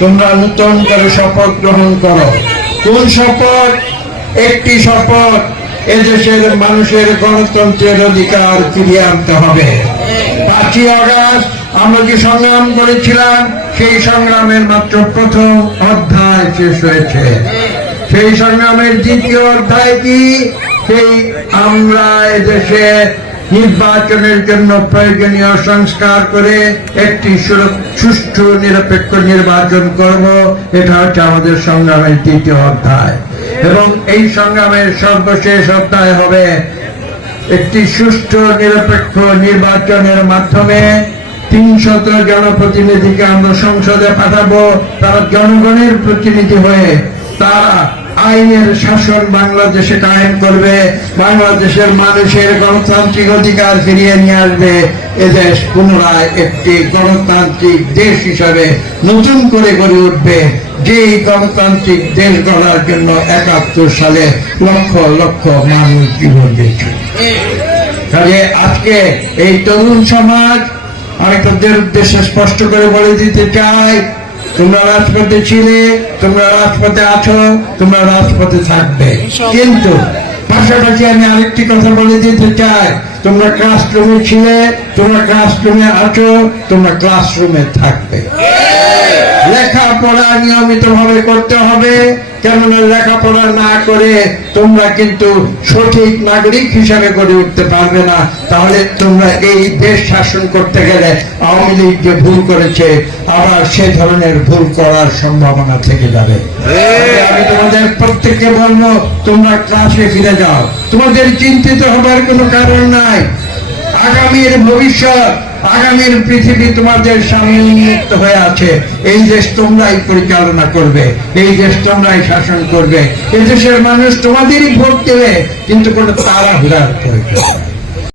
তোমরা নতুন করে শপথ গ্রহণ করো। কোন শপথ? একটি শপথ, এদেশের মানুষের গণতন্ত্রের অধিকার ফিরিয়ে আনতে হবে। 5ই আগস্ট আমরা যে সংগ্রাম করেছিলাম, সেই সংগ্রামের মাত্র প্রথম অধ্যায় শেষ হয়েছে। সেই সংগ্রামের দ্বিতীয় অধ্যায় কি? সেই আমরা এদেশে নির্বাচনের জন্য প্রয়োজনীয় সংস্কার করে একটি সুষ্ঠু নিরপেক্ষ নির্বাচন করব। এটা হচ্ছে আমাদের সংগ্রামের দ্বিতীয় অধ্যায়, এবং এই সংগ্রামের সর্বশেষ অধ্যায় হবে একটি সুষ্ঠু নিরপেক্ষ নির্বাচনের মাধ্যমে 300 জনপ্রতিনিধিকে আমরা সংসদে পাঠাবো। তারা জনগণের প্রতিনিধি হয়ে তারা আইনের শাসন বাংলাদেশে কায়েম করবে, বাংলাদেশের মানুষের গণতান্ত্রিক অধিকার ফিরিয়ে নিয়ে আসবে। এদেশ পুনরায় একটি গণতান্ত্রিক দেশ হিসাবে নতুন করে গড়ে উঠবে, যেই গণতান্ত্রিক দেশ গড়ার জন্য 71 সালে লক্ষ লক্ষ মানুষ জীবন দিয়েছে। কাজে আজকে এই তরুণ সমাজ অনেকদের উদ্দেশ্যে স্পষ্ট করে বলে দিতে চাই, তোমরা রাজপথে ছিলে, তোমরা রাজপথে আছো, তোমরা রাজপথে থাকবে। কিন্তু পাশাপাশি আমি আরেকটি কথা বলে দিতে চাই, তোমরা ক্লাসরুমে ছিলে, তোমরা ক্লাসরুমে আছো, তোমরা ক্লাসরুমে থাকবে। লেখাপড়া নিয়মিত ভাবে করতে হবে, কেননা লেখাপড়া না করে তোমরা কিন্তু সঠিক নাগরিক হিসাবে গড়ে উঠতে পারবে না। তাহলে তোমরা এই দেশ শাসন করতে গেলে আওয়ামী লীগ যে ভুল করেছে, আবার সে ধরনের ভুল করার সম্ভাবনা থেকে যাবে। আমি তোমাদের প্রত্যেককে বলবো, তোমরা ক্লাসে ফিরে যাও। তোমাদের চিন্তিত হবার কোনো কারণ নাই। আগামীর ভবিষ্যৎ, আগামীর পৃথিবী তোমাদের সামনে উন্মুক্ত হয়ে আছে। এই দেশ তোমরাই পরিচালনা করবে, এই দেশ তোমরাই শাসন করবে। এই দেশের মানুষ তোমাদেরই ভোট দেবে, কিন্তু কোনো তাড়াহুড়ার প্রয়োজন।